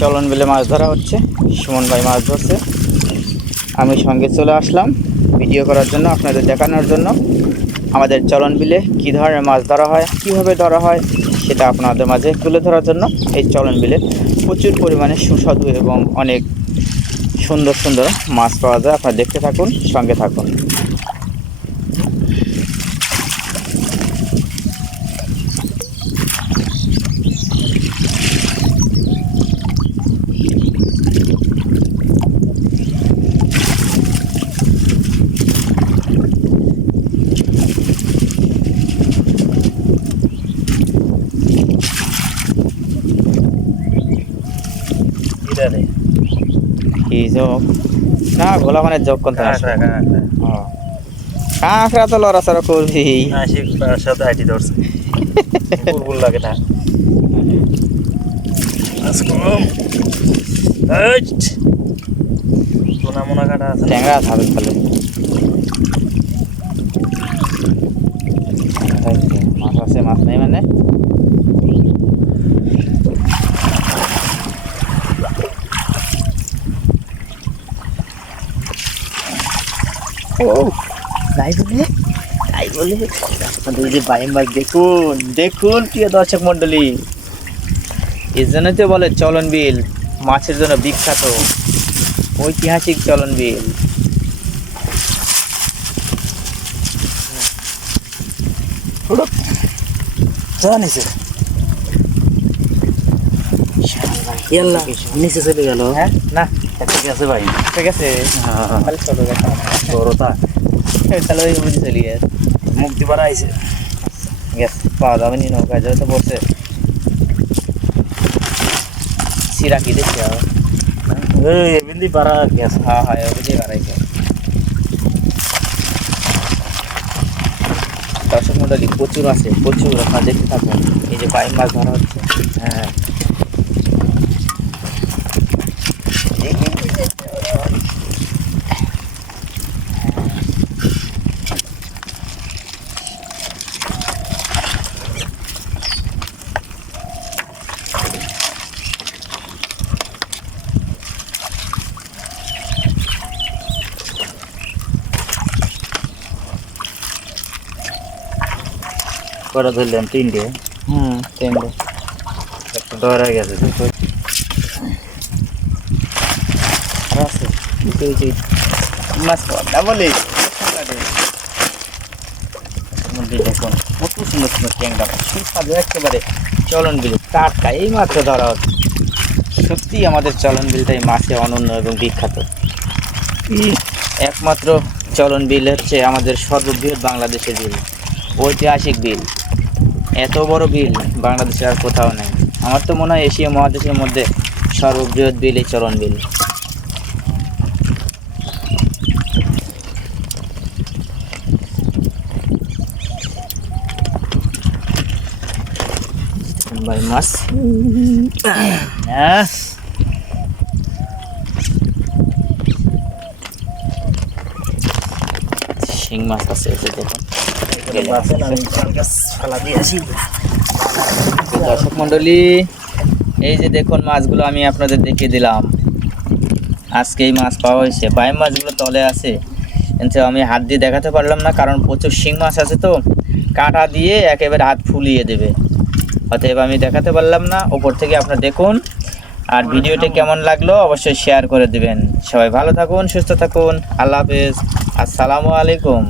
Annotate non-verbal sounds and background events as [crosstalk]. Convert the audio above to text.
চলন বিলে মাছ ধরা হচ্ছে। সুমন ভাই মাছ ধরছে। আমি সঙ্গে চলে আসলাম ভিডিও করার জন্য, আপনাদের দেখানোর জন্য। আমাদের চলন বিলে কী ধরনের মাছ ধরা হয়, কীভাবে ধরা হয়, সেটা আপনাদের মাঝে তুলে ধরার জন্য এই চলন বিলে প্রচুর পরিমাণে সুস্বাদু এবং অনেক সুন্দর সুন্দর মাছ পাওয়া যায়। আপনারা দেখতে থাকুন, সঙ্গে থাকুন। যোগ না গোলা মানে যোগ করতে কাঁকড়া কাঁকড়া তো লড়াচড়া করবি। সাথে আইটি ধরছে। [laughs] লাগে না। আজকে এইট মোনা মোনা কাটা আছে। ট্যাংরা ফেলে মাছ আছে মাছ নেই মানে। ও তাই বলে? তাই বলে? আপনাদের যে দেখুন দেখুন প্রিয় দর্শক মণ্ডলী। এর জন্যই তো বলে চলন বিল মাছের জন্য বিখ্যাত ঐতিহাসিক চলন বিল ইয়াল্লা নিচে চলে গেল। হ্যাঁ না। ঠিক আছে ভাই। ঠিক আছে। তাহলে চলো দেখা তাহলে ওই বুঝে চলি গেছে। দিবার আইছে। গ্যাস পাওয়া যাবে নি নৌকায় যেহেতু বসে সিরা কি দেখছি আর এই বিন্দি পারা গেছে হ্যাঁ হ্যাঁ ওই বুঝে বাড়াইছে দর্শক মন্ডলী প্রচুর আছে প্রচুর আপনারা দেখতে থাকুন এই যে বাইম মাছ ধরা হচ্ছে হ্যাঁ কটা ধরলাম তিনটে। হুম। তিনটে। একটা ধরা গেছে মাছ পাওয়া বলে? দেখুন কত সুন্দর সুন্দর ট্যাংরা সুস্বাদু একেবারে চলন বিল। টাটকা এই মাত্র ধরা। হচ্ছে সত্যি আমাদের চলন বিলটাই মাছে অনন্য এবং বিখ্যাত। একমাত্র চলন বিল হচ্ছে আমাদের সর্ববৃহৎ বাংলাদেশের বিল। ঐতিহাসিক বিল। এত বড় বিল বাংলাদেশে আর কোথাও নেই। আমার তো মনে হয় এশিয়া মহাদেশের মধ্যে সর্ববৃহৎ বিল এই চলন বিল। ভাই মাছ? শিং মাছ আছে এই যে দেখুন। দর্শক মণ্ডলী এই যে দেখুন মাছগুলো আমি আপনাদের দেখিয়ে দিলাম। আজকে এই মাছ পাওয়া হয়েছে। বাইম মাছগুলো তলে আছে। কিন্তু আমি হাত দিয়ে দেখাতে পারলাম না কারণ প্রচুর শিং মাছ আছে তো। কাঁটা দিয়ে একেবারে হাত ফুলিয়ে দেবে। অতএব আমি দেখাতে পারলাম না। ওপর থেকে আপনারা দেখুন। আর ভিডিওটি কেমন লাগল অবশ্যই শেয়ার করে দেবেন। সবাই ভালো থাকুন সুস্থ থাকুন। আল্লাহ হাফেজ। আসসালামু আলাইকুম।